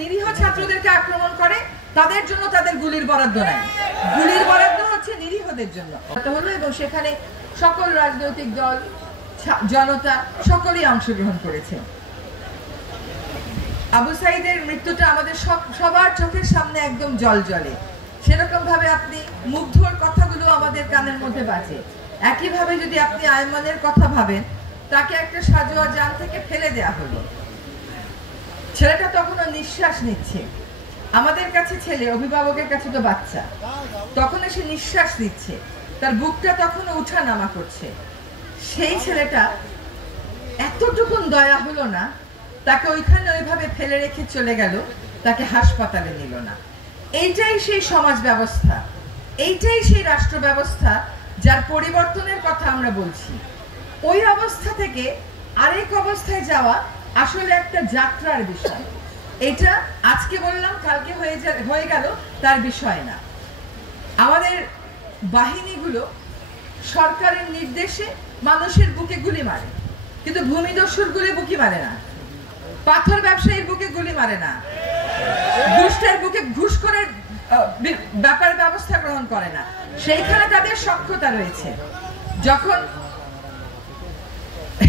নিরীহ ছাত্রদেরকে আক্রমণ করে তাদের জন্য তাদের গুলির বরাদ্দ নাই, গুলির বরাদ্দ হচ্ছে নিরীহদের জন্য হলো। এবং সেখানে সকল রাজনৈতিক দল, জনতা সকলেই অংশগ্রহণ করেছে। আবু সাইদের মৃত্যুটা আমাদের সবার চোখের সামনে একদম জলজলে। সেরকম ভাবে আপনি মুগ্ধর কথাগুলো আমাদের কানের মধ্যে বাজে। একইভাবে যদি আপনি আয়মানের কথা ভাবেন, তাকে একটা সাজোয়া যান থেকে ফেলে দেয়া হলো। ছেলেটা তখনও নিঃশ্বাস নিচ্ছে, আমাদের কাছে ছেলে, অভিভাবকের কাছে তো বাচ্চা, তখন সে নিঃশ্বাস দিচ্ছে, তার বুকটা তখনও উঠা নামা করছে। সেই ছেলেটা এতটুকুন দয়া হলো না, তাকে ওইখানে ওইভাবে ফেলে রেখে চলে গেল, তাকে হাসপাতালে নিল না। এইটাই সেই সমাজ ব্যবস্থা, এইটাই সেই রাষ্ট্র ব্যবস্থা যার পরিবর্তনের কথা আমরা বলছি। ওই অবস্থা থেকে আরেক অবস্থায় যাওয়া আসলে একটা যাত্রার বিষয়। এটা আজকে বললাম কালকে হয়ে গেল তার বিষয় না। আমাদের বাহিনীগুলো সরকারের নির্দেশে মানুষের বুকে গুলি মারে, কিন্তু ভূমিদস্যুর গুলি বুকি মারে না, পাথর ব্যবসায়ীর বুকে গুলি মারে না, দুষ্টের বুকে ঘুষ করে ব্যাপার ব্যবস্থা গ্রহণ করে না। সেইখানে তাদের সক্ষমতা রয়েছে। যখন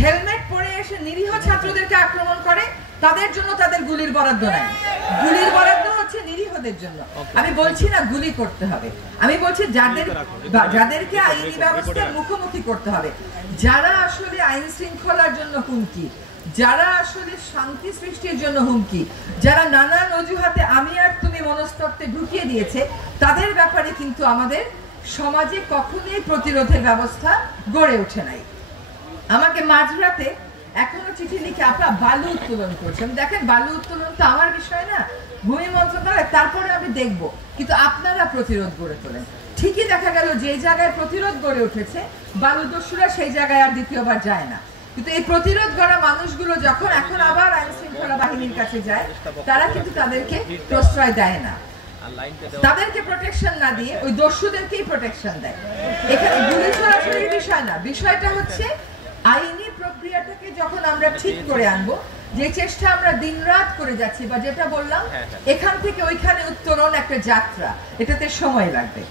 হেলমেট পরে এসে নিরীহ ছাত্রদেরকে আক্রমণ করে তাদের জন্য তাদের গুলির বরাদ্দ নাই, গুলির বরাদ্দ হচ্ছে নিরীহদের জন্য। আমি বলছি না গুলি করতে হবে, আমি বলছি যাদেরকে আইনি ব্যবস্থার মুখোমুখি করতে হবে, যারা আসলে আইন শৃঙ্খলার জন্য হুমকি, যারা আসলে শান্তি সৃষ্টির জন্য হুমকি, যারা নানান অজুহাতে আমি আর তুমি মনস্তত্ত্বে ঢুকিয়ে দিয়েছে, তাদের ব্যাপারে কিন্তু আমাদের সমাজে কখনোই প্রতিরোধের ব্যবস্থা গড়ে ওঠে নাই। আমাকে মাঝরাতে এখনো চিঠি লিখে আপনারা বালু উত্তোলন করছেন। দেখেন, বালু উত্তোলন তো আমার বিষয় না, ভূমি মন্ত্রণালয়, তারপরে আমি দেখব, কিন্তু আপনারা প্রতিরোধ গড়ে তোলেন। ঠিকই দেখা গেল যে জায়গায় প্রতিরোধ গড়ে উঠেছে, বালুদস্যুরা সেই জায়গায় আর দ্বিতীয়বার যায় না। কিন্তু এই প্রতিরোধ গড়া মানুষগুলো যখন এখন আবার আইন শৃঙ্খলা বাহিনীর কাছে যায়, তারা কিন্তু তাদেরকে প্রশ্রয় দেয় না, তাদেরকে প্রোটেকশন না দিয়ে ওই দস্যুদেরকেই প্রোটেকশন দেয়। এখানে গুলি ছোড়াছুড়ির বিষয় না, বিষয়টা হচ্ছে আইনি প্রক্রিয়াটাকে যখন আমরা ঠিক করে আনবো, যে চেষ্টা আমরা দিনরাত করে যাচ্ছি, বা যেটা বললাম এখান থেকে ওইখানে উত্তরণ একটা যাত্রা, এটাতে সময় লাগবে।